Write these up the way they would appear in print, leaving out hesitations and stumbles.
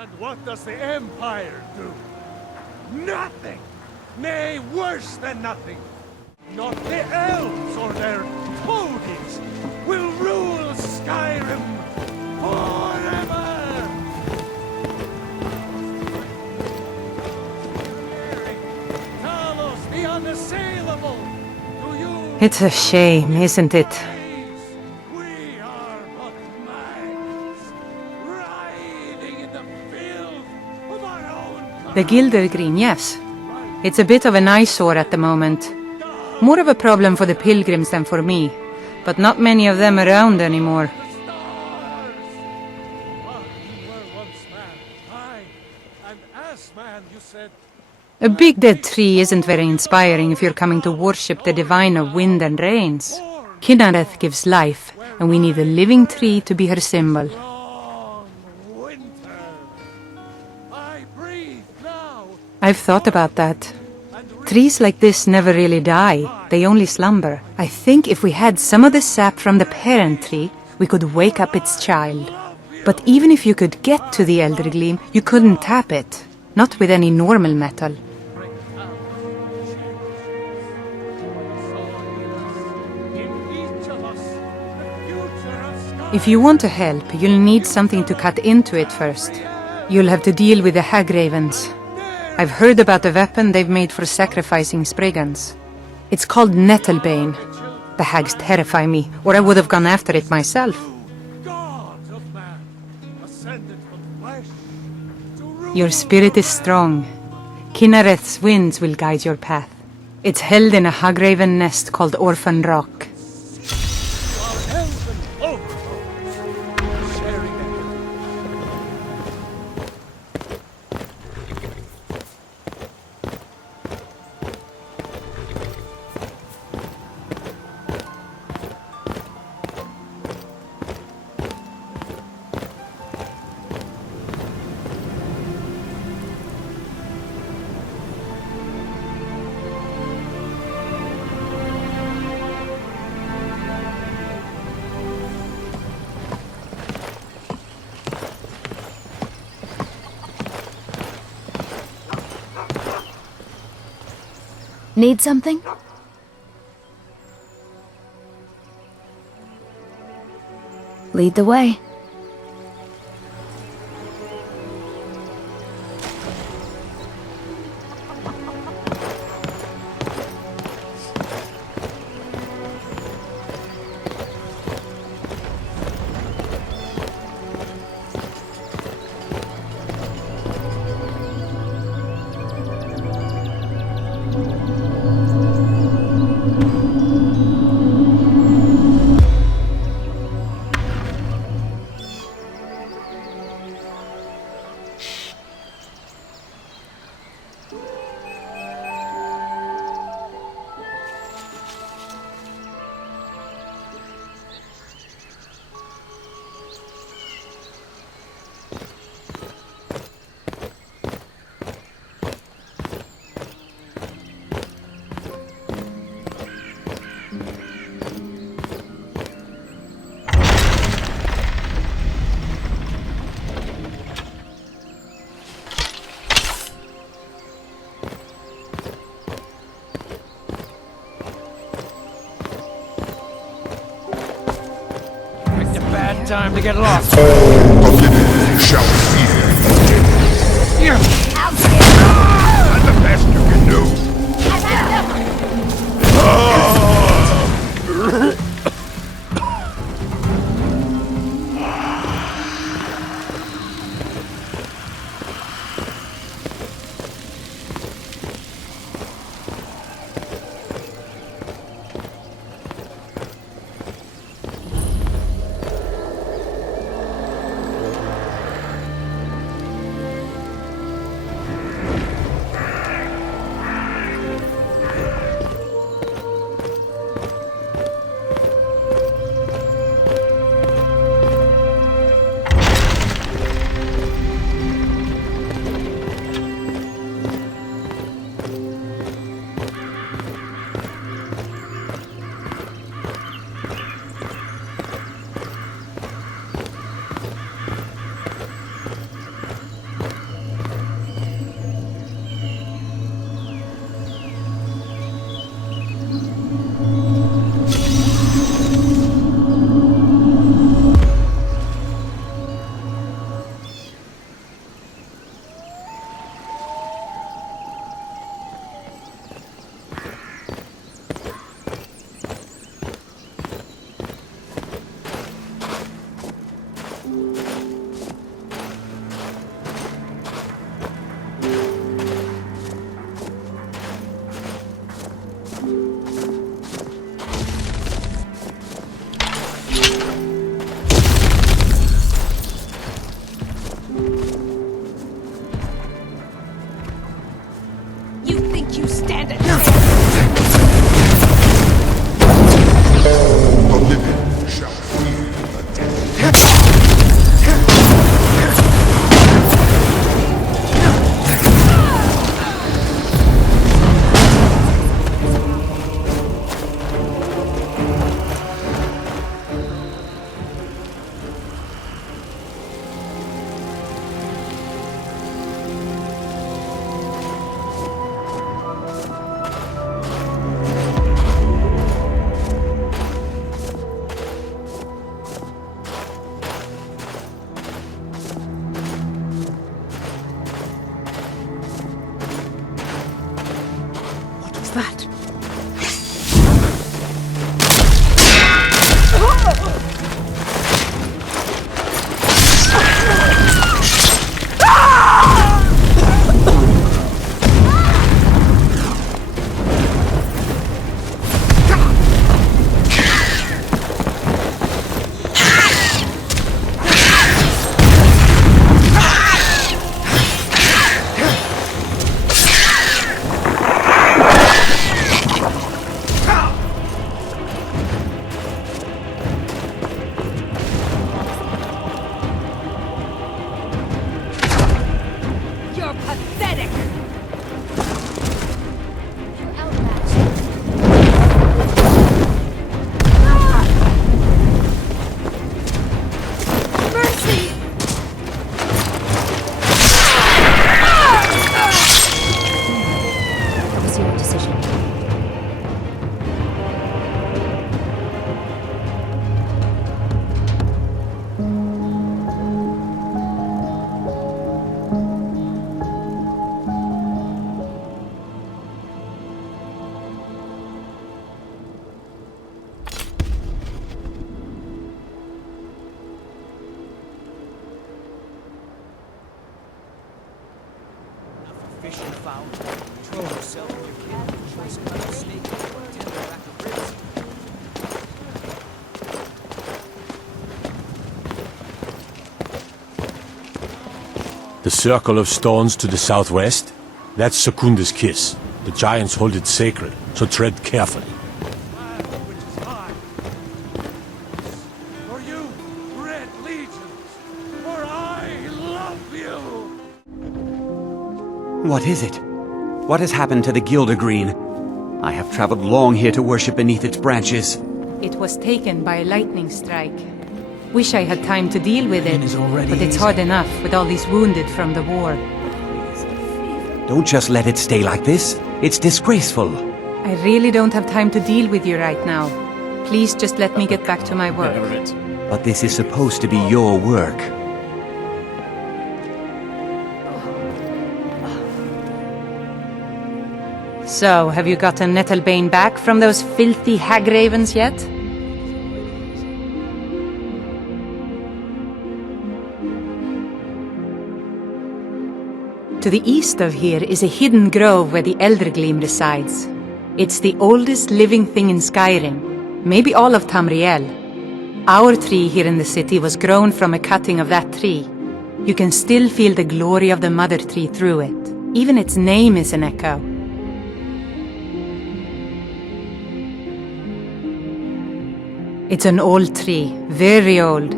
And what does the Empire do? Nothing! Nay, worse than nothing! Not the elves or their toadies will rule Skyrim forever! Talos, the unassailable! To you... It's a shame, isn't it? We are but mags, riding in the filth of our own The Gildergreen, yes. It's a bit of an eyesore at the moment. More of a problem for the pilgrims than for me, but not many of them around anymore. A big dead tree isn't very inspiring if you're coming to worship the divine of wind and rains. Kynareth gives life, and we need a living tree to be her symbol. I've thought about that. Trees like this never really die, they only slumber. I think if we had some of the sap from the parent tree, we could wake up its child. But even if you could get to the Eldergleam, you couldn't tap it. Not with any normal metal. If you want to help, you'll need something to cut into it first. You'll have to deal with the hag ravens. I've heard about the weapon they've made for sacrificing Spriggans. It's called Nettlebane. The hags terrify me, or I would have gone after it myself. Your spirit is strong. Kynareth's winds will guide your path. It's held in a hagraven nest called Orphan Rock. Need something? Lead the way. Time to get lost. All of it shall fear. That's the best you can do. fishing found. Throw yourself in your kid, try some kind of snake, tender rack of ribs. The circle of stones to the southwest? That's Secunda's kiss. The giants hold it sacred, so tread carefully. Land which is high. For you, Red Legions, for I love you! What is it? What has happened to the Gildergreen? I have traveled long here to worship beneath its branches. It was taken by a lightning strike. Wish I had time to deal with it, is already but it's hard enough with all these wounded from the war. Don't just let it stay like this. It's disgraceful. I really don't have time to deal with you right now. Please just let me get back to my work. But this is supposed to be your work. So, have you gotten Nettlebane back from those filthy hag ravens yet? To the east of here is a hidden grove where the Eldergleam resides. It's the oldest living thing in Skyrim, maybe all of Tamriel. Our tree here in the city was grown from a cutting of that tree. You can still feel the glory of the mother tree through it. Even its name is an echo. It's an old tree, very old.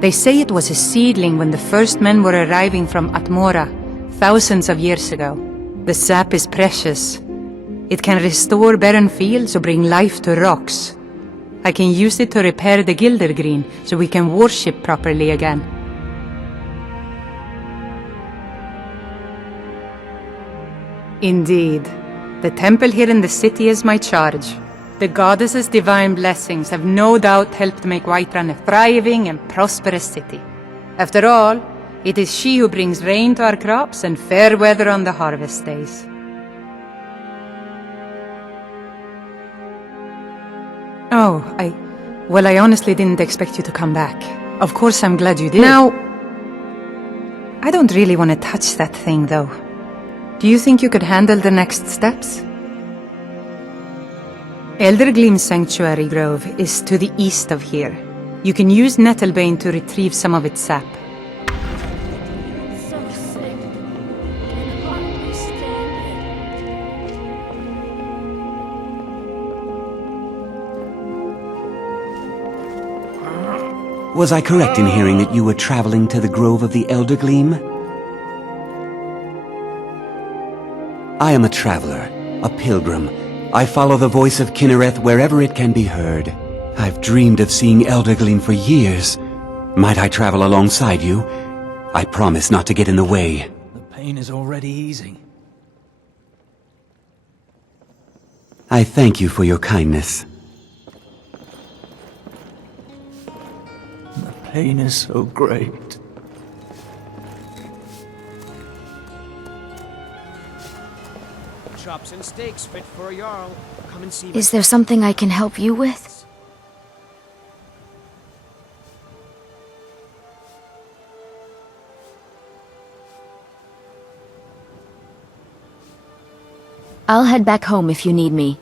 They say it was a seedling when the first men were arriving from Atmora, thousands of years ago. The sap is precious. It can restore barren fields or bring life to rocks. I can use it to repair the Gildergreen so we can worship properly again. Indeed. The temple here in the city is my charge. The goddess's divine blessings have no doubt helped make Whiterun a thriving and prosperous city. After all, it is she who brings rain to our crops and fair weather on the harvest days. Oh, I honestly didn't expect you to come back. Of course I'm glad you did. Now, I don't really want to touch that thing, though. Do you think you could handle the next steps? Eldergleam Sanctuary Grove is to the east of here. You can use Nettlebane to retrieve some of its sap. So sick. Can hardly stand it. Was I correct in hearing that you were traveling to the Grove of the Eldergleam? I am a traveler, a pilgrim. I follow the voice of Kinnereth wherever it can be heard. I've dreamed of seeing Eldergleam for years. Might I travel alongside you? I promise not to get in the way. The pain is already easing. I thank you for your kindness. The pain is so great. Chops and steaks fit for a Jarl. Come and see me. Is there something I can help you with? I'll head back home if you need me.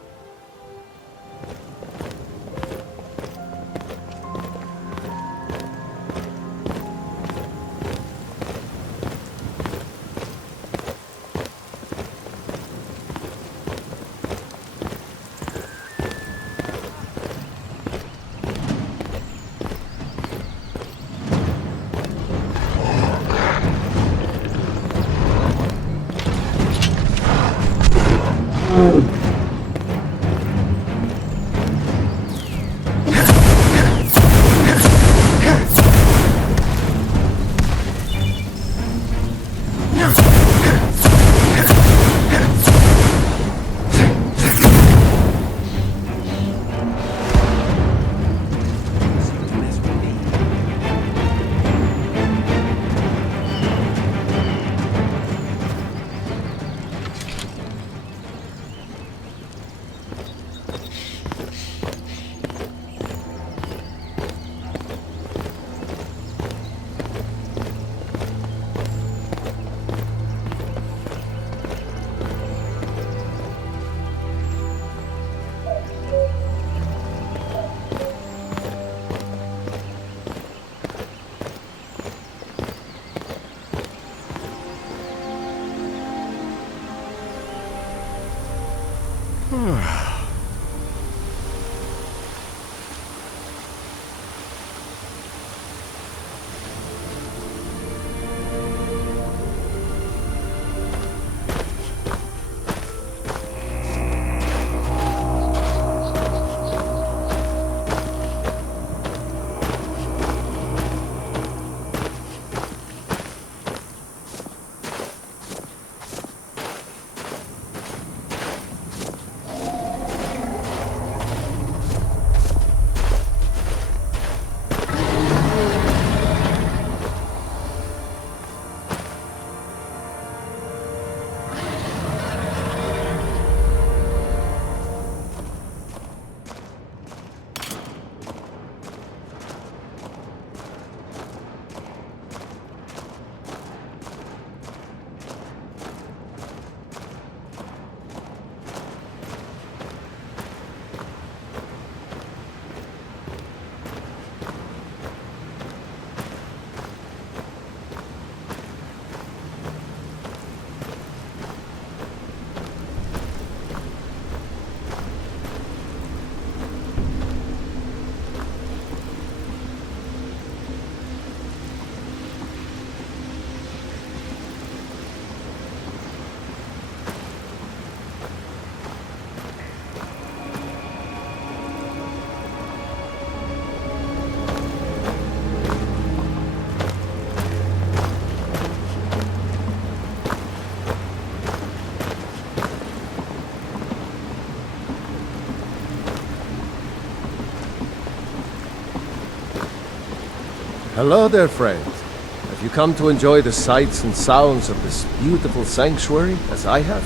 Hello there, friend. Have you come to enjoy the sights and sounds of this beautiful sanctuary, as I have?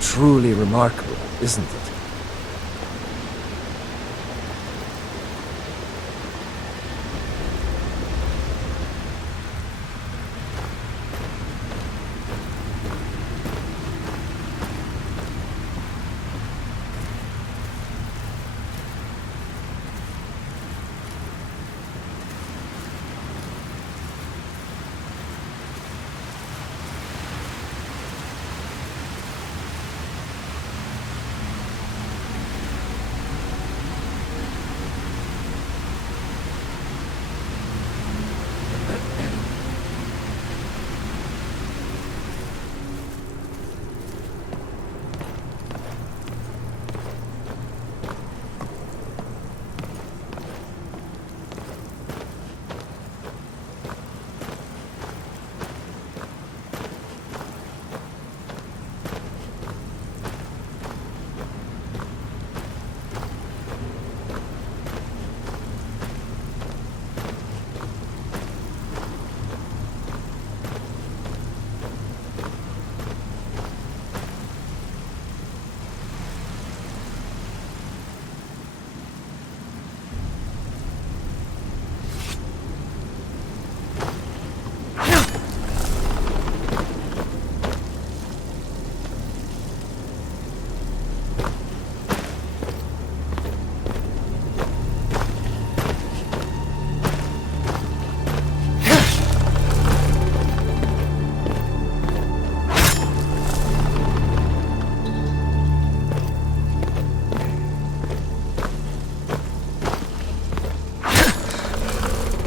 Truly remarkable, isn't it?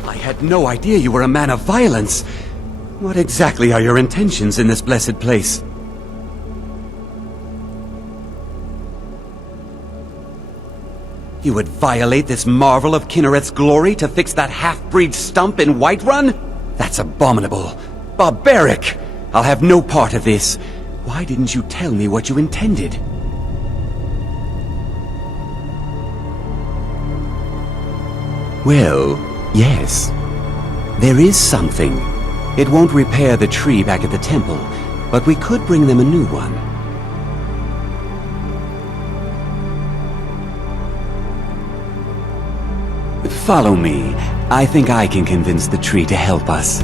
I had no idea you were a man of violence. What exactly are your intentions in this blessed place? You would violate this marvel of Kinnereth's glory to fix that half-breed stump in Whiterun? That's abominable. Barbaric! I'll have no part of this. Why didn't you tell me what you intended? Well, yes. There is something. It won't repair the tree back at the temple, but we could bring them a new one. Follow me. I think I can convince the tree to help us.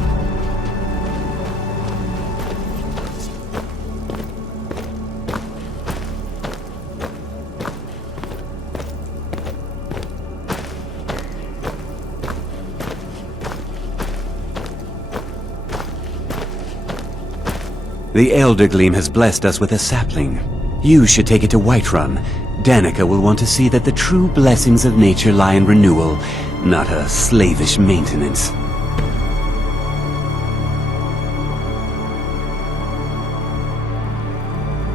The Eldergleam has blessed us with a sapling. You should take it to Whiterun. Danica will want to see that the true blessings of nature lie in renewal, not a slavish maintenance.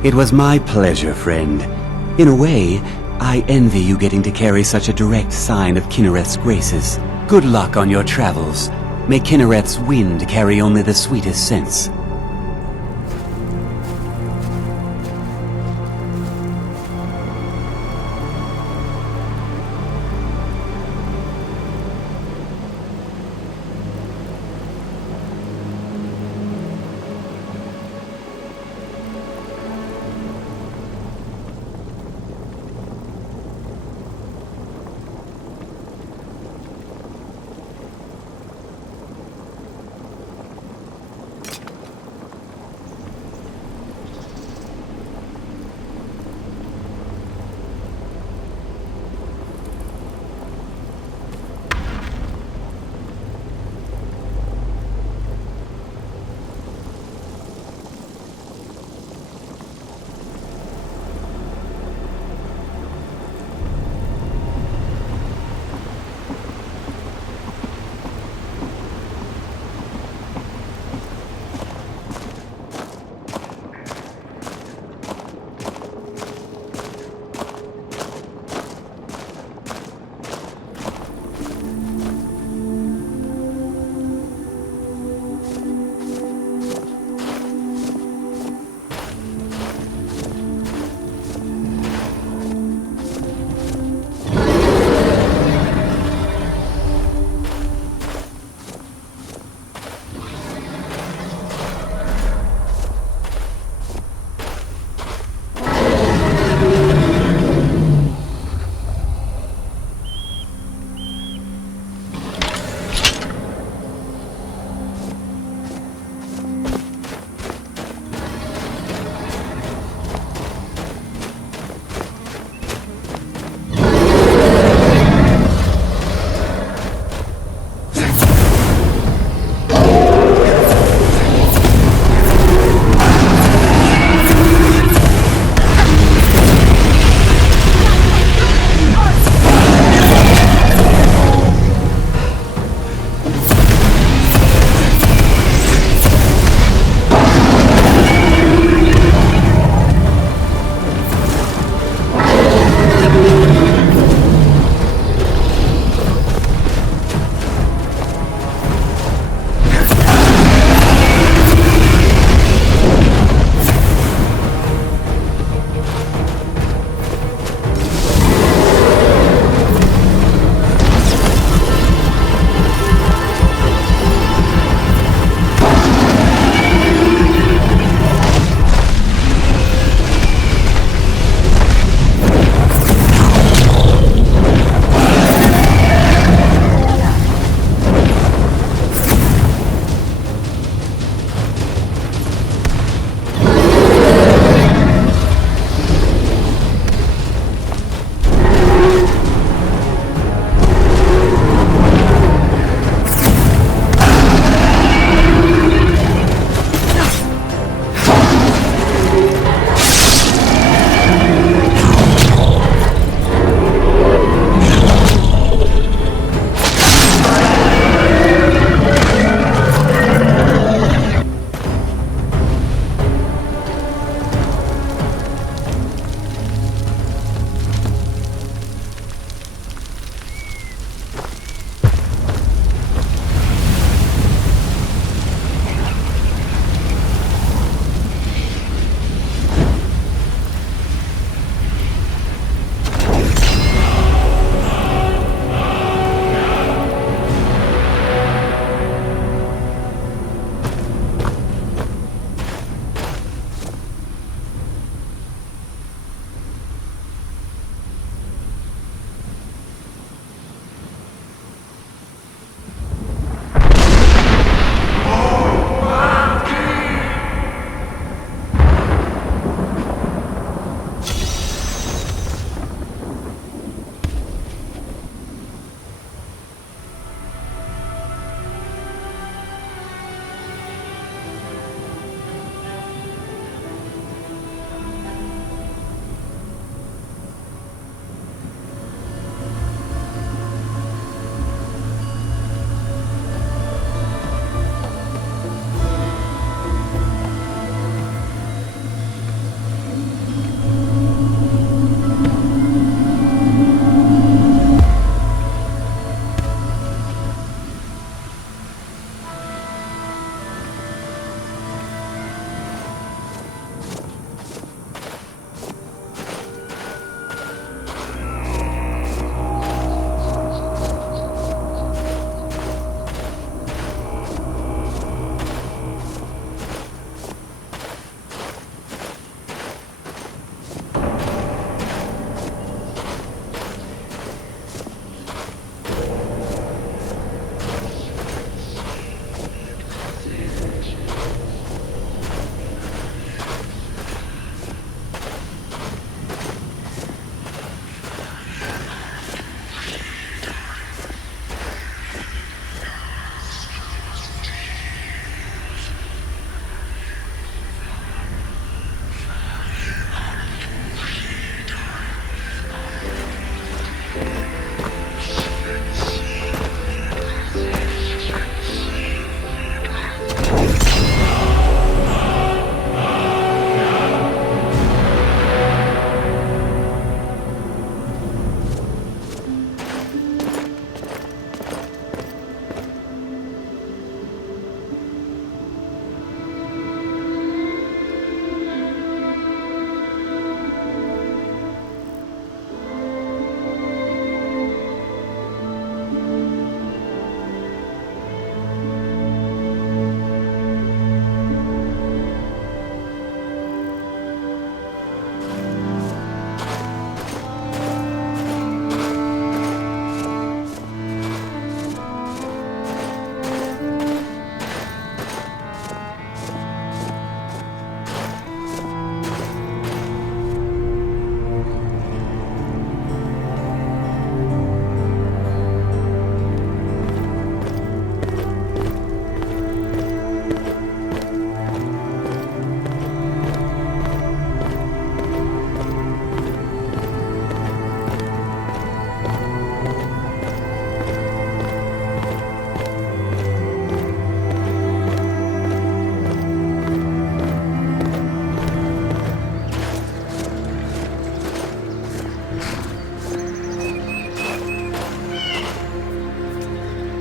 It was my pleasure, friend. In a way, I envy you getting to carry such a direct sign of Kinnereth's graces. Good luck on your travels. May Kinnereth's wind carry only the sweetest scents.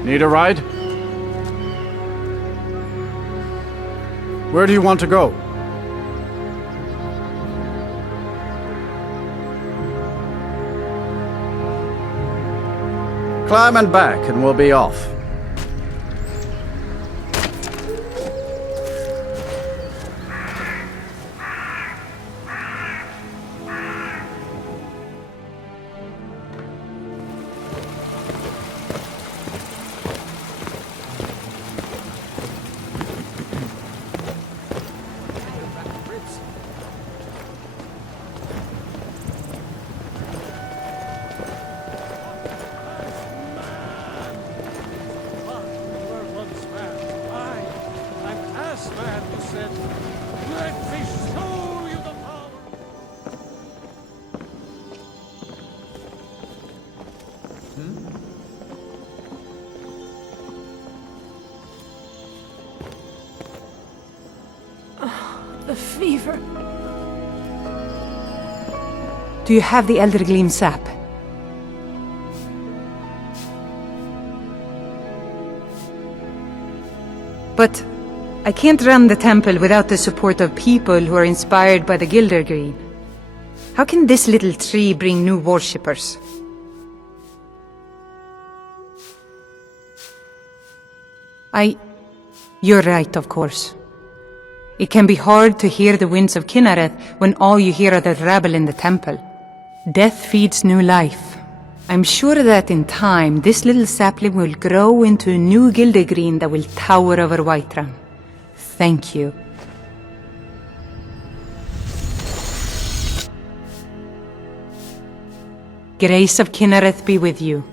Need a ride? Where do you want to go? Climb and back, and we'll be off. The fever. Do you have the Eldergleam sap? But I can't run the temple without the support of people who are inspired by the Gildergreen. How can this little tree bring new worshippers? You're right, of course. It can be hard to hear the winds of Kinnereth when all you hear are the rabble in the temple. Death feeds new life. I'm sure that in time, this little sapling will grow into a new Gildergreen that will tower over Whiterun. Thank you. Grace of Kinnereth be with you.